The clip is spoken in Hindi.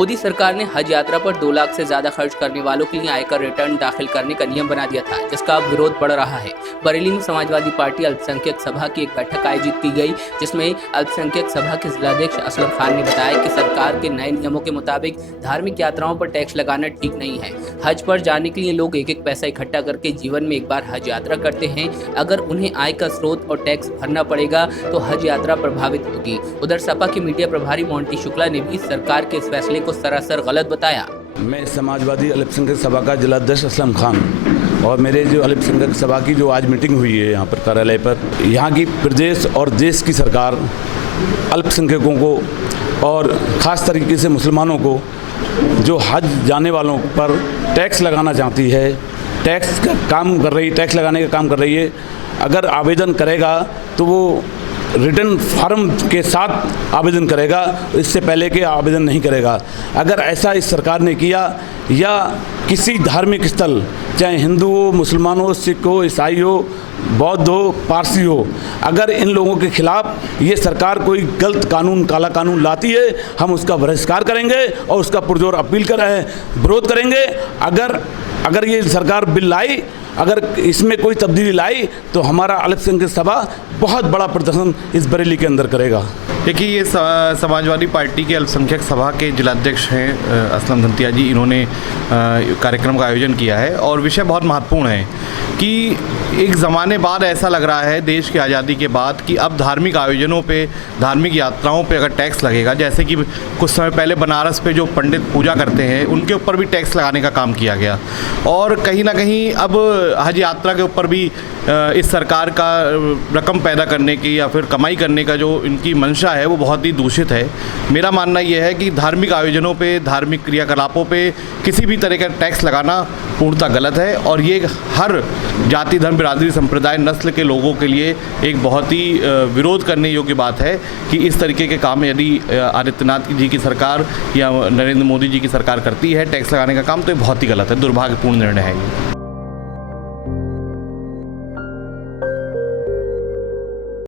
मोदी सरकार ने हज यात्रा पर 2 लाख से ज्यादा खर्च करने वालों के लिए आयकर रिटर्न दाखिल करने का नियम बना दिया था, जिसका अब विरोध बढ़ रहा है। बरेली में समाजवादी पार्टी अल्पसंख्यक सभा की एक बैठक आयोजित की गई, जिसमें अल्पसंख्यक सभा के जिलाध्यक्ष असलम खान ने बताया कि सरकार के नए नियमों के मुताबिक धार्मिक यात्राओं पर टैक्स लगाना ठीक नहीं है। हज पर जाने के लिए लोग एक पैसा इकट्ठा करके जीवन में एक बार हज यात्रा करते हैं। अगर उन्हें आय का स्रोत और टैक्स भरना पड़ेगा तो हज यात्रा प्रभावित होगी। उधर सपा के मीडिया प्रभारी मोंटी शुक्ला ने भी सरकार के इस फैसले को सरासर गलत बताया। मैं समाजवादी अल्पसंख्यक सभा का जिलाध्यक्ष असलम खान और मेरे जो अल्पसंख्यक सभा की जो आज मीटिंग हुई है यहाँ पर कार्यालय पर, यहाँ की प्रदेश और देश की सरकार अल्पसंख्यकों को और ख़ास तरीके से मुसलमानों को जो हज जाने वालों पर टैक्स लगाना चाहती है, टैक्स लगाने का काम कर रही है। अगर आवेदन करेगा तो वो रिटर्न फार्म के साथ आवेदन करेगा, इससे पहले के आवेदन नहीं करेगा। अगर ऐसा इस सरकार ने किया या किसी धार्मिक स्थल, चाहे हिंदू हो, मुसलमान हो, सिख हो, ईसाई हो, बौद्ध हो, पारसी हो, अगर इन लोगों के खिलाफ ये सरकार कोई गलत कानून, काला कानून लाती है, हम उसका बहिष्कार करेंगे और उसका पुरजोर विरोध करेंगे। अगर ये सरकार बिल लाई, अगर इसमें कोई तब्दीली लाई तो हमारा अल्पसंख्यक सभा बहुत बड़ा प्रदर्शन इस बरेली के अंदर करेगा। देखिए, ये समाजवादी पार्टी के अल्पसंख्यक सभा के जिलाध्यक्ष हैं असलम धंतिया जी। इन्होंने कार्यक्रम का आयोजन किया है और विषय बहुत महत्वपूर्ण है कि एक ज़माने बाद ऐसा लग रहा है देश की आज़ादी के बाद कि अब धार्मिक आयोजनों पे, धार्मिक यात्राओं पे अगर टैक्स लगेगा, जैसे कि कुछ समय पहले बनारस पे जो पंडित पूजा करते हैं उनके ऊपर भी टैक्स लगाने का काम किया गया, और कहीं ना कहीं अब हज यात्रा के ऊपर भी इस सरकार का रकम पैदा करने की या फिर कमाई करने का जो इनकी मंशा है वो बहुत ही दूषित है। मेरा मानना ये है कि धार्मिक आयोजनों पे, धार्मिक क्रियाकलापों पे किसी भी तरह का टैक्स लगाना पूर्णतः गलत है, और ये हर जाति, धर्म, बिरादरी, संप्रदाय, नस्ल के लोगों के लिए एक बहुत ही विरोध करने योग्य बात है कि इस तरीके के काम यदि आदित्यनाथ जी की सरकार या नरेंद्र मोदी जी की सरकार करती है, टैक्स लगाने का काम, तो ये बहुत ही गलत है, दुर्भाग्यपूर्ण निर्णय है।